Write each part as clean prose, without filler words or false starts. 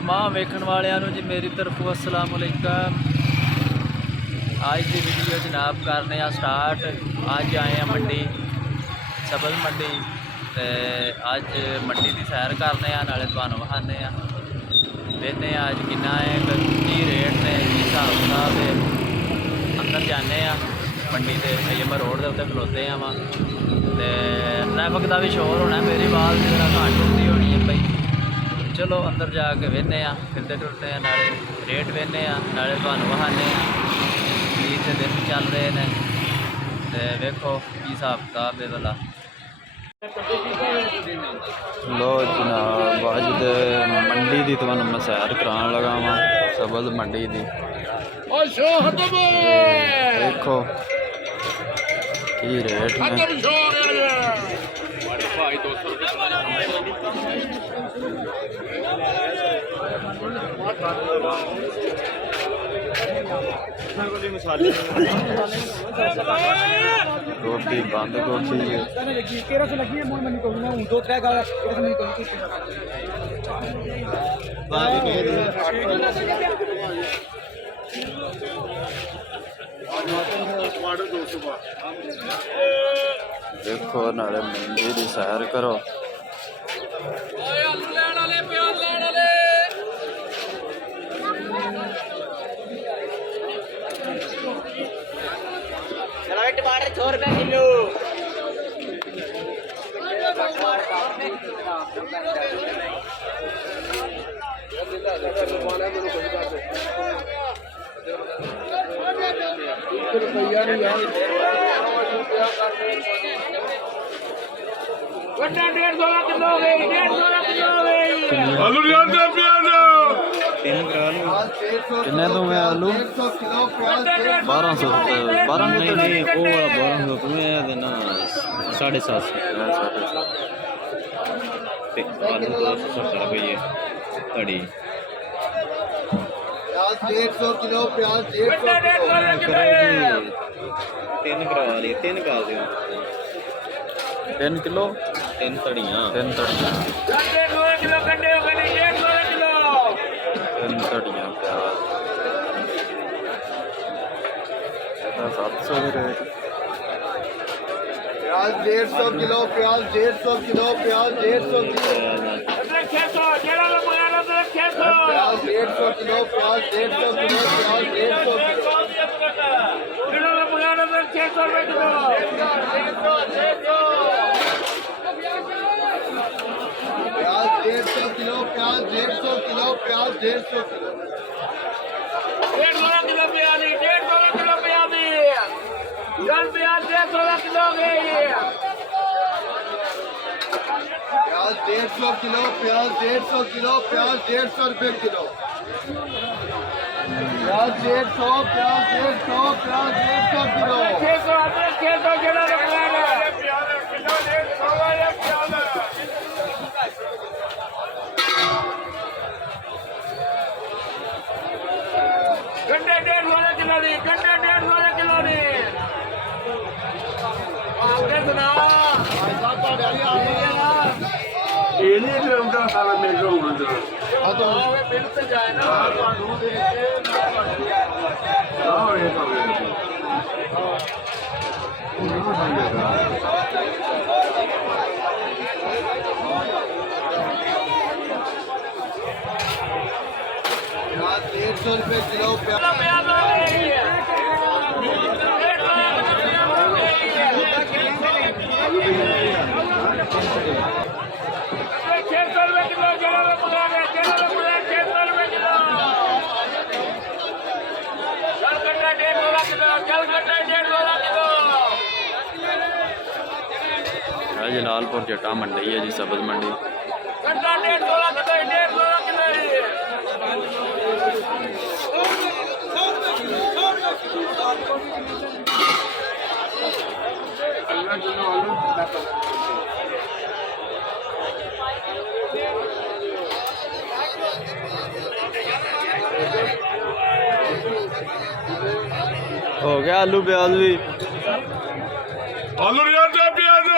तमाम वेखण वालियां जी मेरी तरफों अस्सलाम वालेकुम। आज की वीडियो जनाब करने स्टार्ट। अज आए हैं मंडी, सब्ज़ मंडी। ते अज मंडी की सैर करने नाले तुहानूं विखाने वेखने अज किन्ना है, की रेट ने, की हिसाब किताब है। अंदर जाने मंडी के अजम रोड के उत्ते खलोते वा। ट्रैफिक का भी शोर होना, मेरी आवाज़ जरा घट होती होनी है भाई। चलो अंदर जाके वेखने फिरते टुरते नाले रेट वेखने नाले तुहानूं विखाने ईद के दिन चल रहे हैं। तो वेखो की हिसाब किताब है वाला। लो जनाब अज दे मंडी की तुहानूं मैं सैर कराने लगा वा, सब्ज़ मंडी की। देखो की रेट ने। गोभी बंद गोभी देखो नाले मंडी की सैर करो। टमाटर 100 रुपये किलो। किन्ने तो मैं आलू 1200 12 नहीं वो वाला 1200 तुम्हें देना 750 आलू 270 रुपये तड़ी। 150 किलो प्याज 3 करवा लिए 3 करा दियो 3 किलो 3 तड़ियाँ 3 तड़ियाँ 3 तड़ियाँ प्याज 700 के रेट। प्याज 150 किलो प्याज 150 किलो प्याज 150 किलो प्याज 150 किलो प्याज 150 किलो प्याज 150 प्याज 150 किलो प्याज 150 किलो प्याज 150 किलो 1.5 किलो प्याज 1.5 किलो प्याज 1.5 किलो प्याज 150 किलो प्याज 150 किलो प्याज 150 रुपये किलो प्याज 150 प्याज 150 प्याज 150 किलो 600 गंडे 1.5 किलो दी गंडे 1.5 किलो दी आपने सुना ये नहीं जो उनका सारा मेरे को बोल दो हाँ तो वे बिल से जाए ना हाँ ये तो प्याज 150 रुपये किलो प्याज जलालपुर जटा मंडी है जी, सब्ज़ मंडी। हो गया आलू प्याज भी आलू प्याज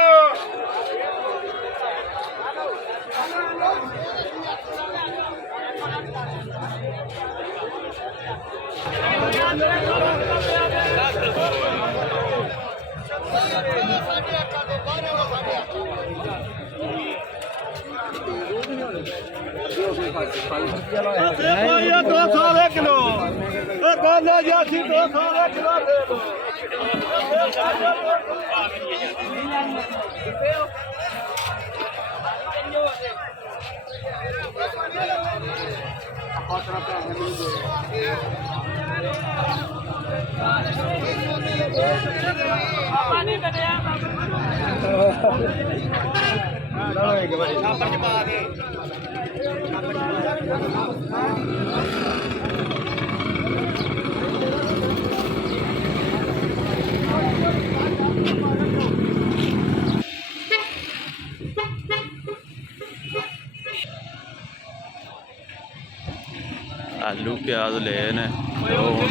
आलू प्याज ले ने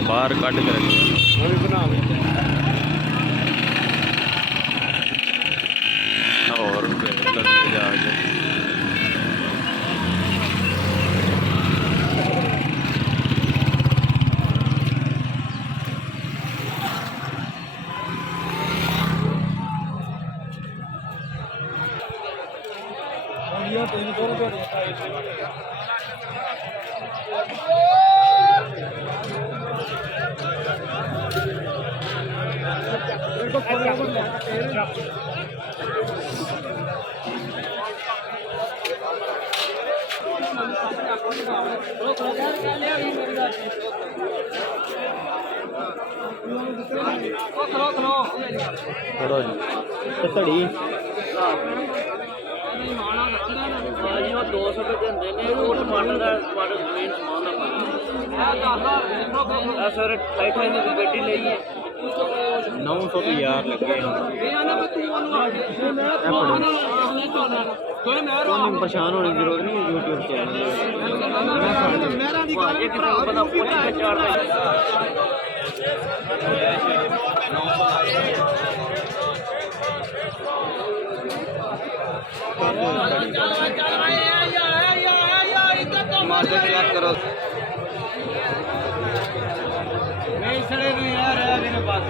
बाहर कट के और लगे जाके धड़ी जी वो 200 रुपये देंगे ने वो टमाटर का मेन समान का सर 28 की पेटी ली है 900 तो यार लगे परेशान होने की जरूरत नहीं यूट्यूब चैनल मार्केट चेक करो नहीं सड़े नहीं यार है मेरे पास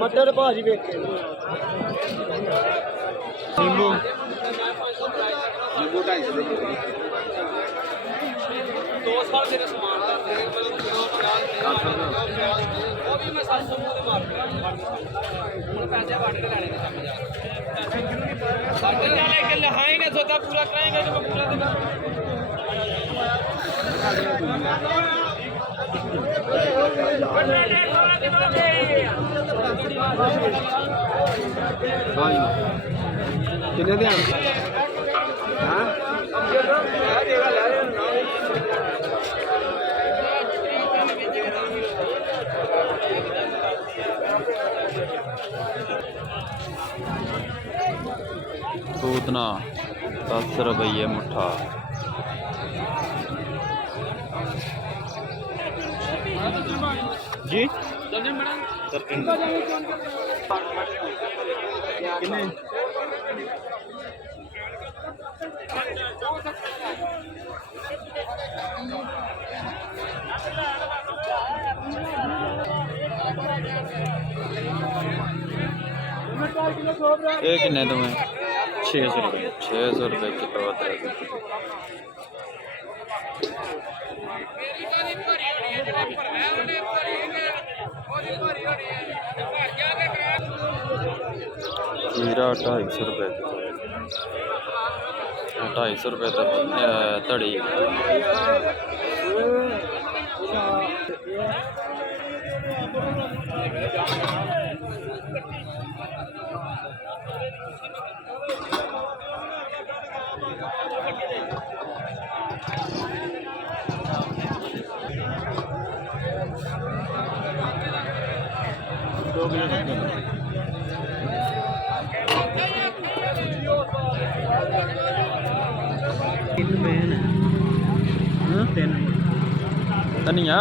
मटर भाजी देख के नींबू नींबू 250 2 साल मेरे सामान का वो भी मैं 700 मुंह मार पैसे काट के लाने के समझ काट के लाने के लहाएंगे सोचा पूरा कराएंगे तो पूरा देगा कितने दे हाँ सूतना 10 रुपये मुठा जी ये किन्ने तुम्हें 600 रुपये 600 रुपये किलो खीरा 250 रुपये 250 रुपये तक धड़ी धनिया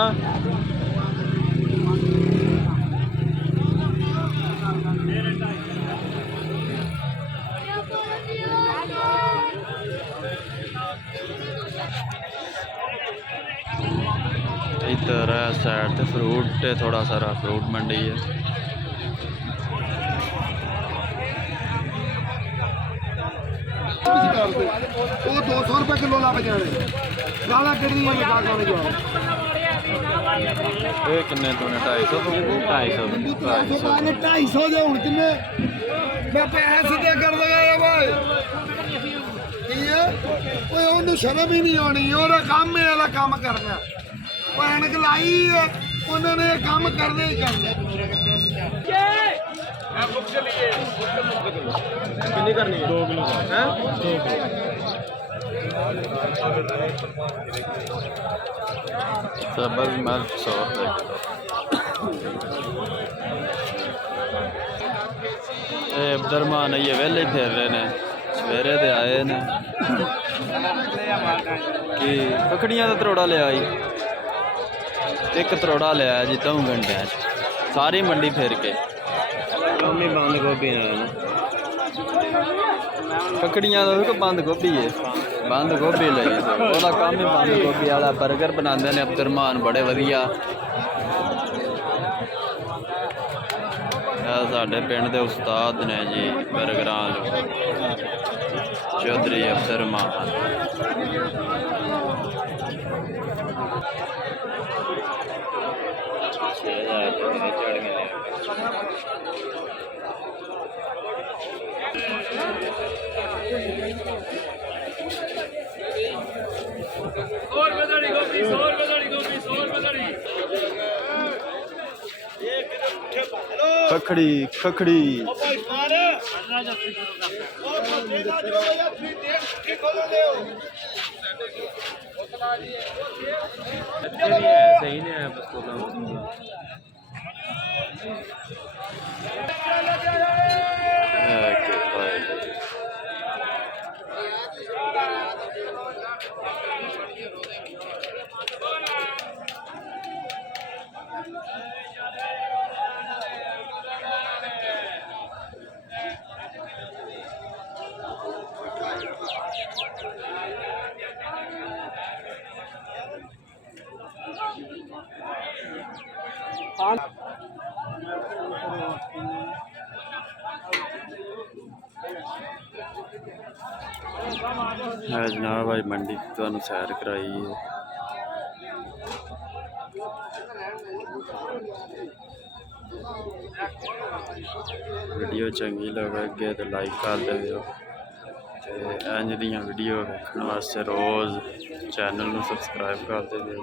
इधर है साइड फ्रूट थोड़ा सारा फ्रूट मंडी है। ਉਹ 200 ਰੁਪਏ ਕਿਲੋ ਲੱਗ ਜਾਣੇ ਗਾਲਾਂ ਕਿਹੜੀਆਂ ਗਾਲਾਂ ਨੇ ਜੋ ਇਹ ਕਿੰਨੇ ਤੋਂ ਨੇ 250 ਤੋਂ 250 250 ਦੇ ਹੁਣ ਕਿੰਨੇ ਮੈਂ ਪੈਸੇ ਸਿੱਧੇ ਕਰ ਦਗਾ ਭਾਈ ਕੀ ਹੈ ਓਏ ਉਹਨੂੰ ਸ਼ਰਮ ਹੀ ਨਹੀਂ ਆਉਣੀ ਉਹਦਾ ਕੰਮ ਹੈ ਇਹਦਾ ਕੰਮ ਕਰਨਾ ਉਹ ਐਨਕ ਲਾਈ ਹੈ ਉਹਨਾਂ ਨੇ ਇਹ ਕੰਮ ਕਰਨਾ ਹੀ ਕਰਨਾ कितनी करनी है 2 किलो है 2 सब्ज़ मिर्च 100 रुपये किलो। अब्दुरमान ये वेले फिर रहे ने सवेरे दे आए ने कि पकड़ियां दा त्रोड़ा ले आई एक त्रोड़ा ले आया जी 2 घंटे सारी मंडी फिर के बंद गोभी पकड़ियां तो बंद गोभी है बंद गोभी ले ਉਹਦਾ ਕੰਮ ਹੀ बंद गोभी वाला बर्गर बनाते हैं अब्दुरमान बड़े वधिया साढ़े पिंड के उस्ताद ने जी बर्गर चौधरी अब्दुरमान खखड़ी खखड़ी सही नहीं है बस जनाब भाई मंडी तुहानू सैर कराई है वीडियो चंगी लगे तो लाइक कर देव इंज दियां वीडियो देखने वास्ते रोज़ चैनल नू सबसक्राइब कर देव।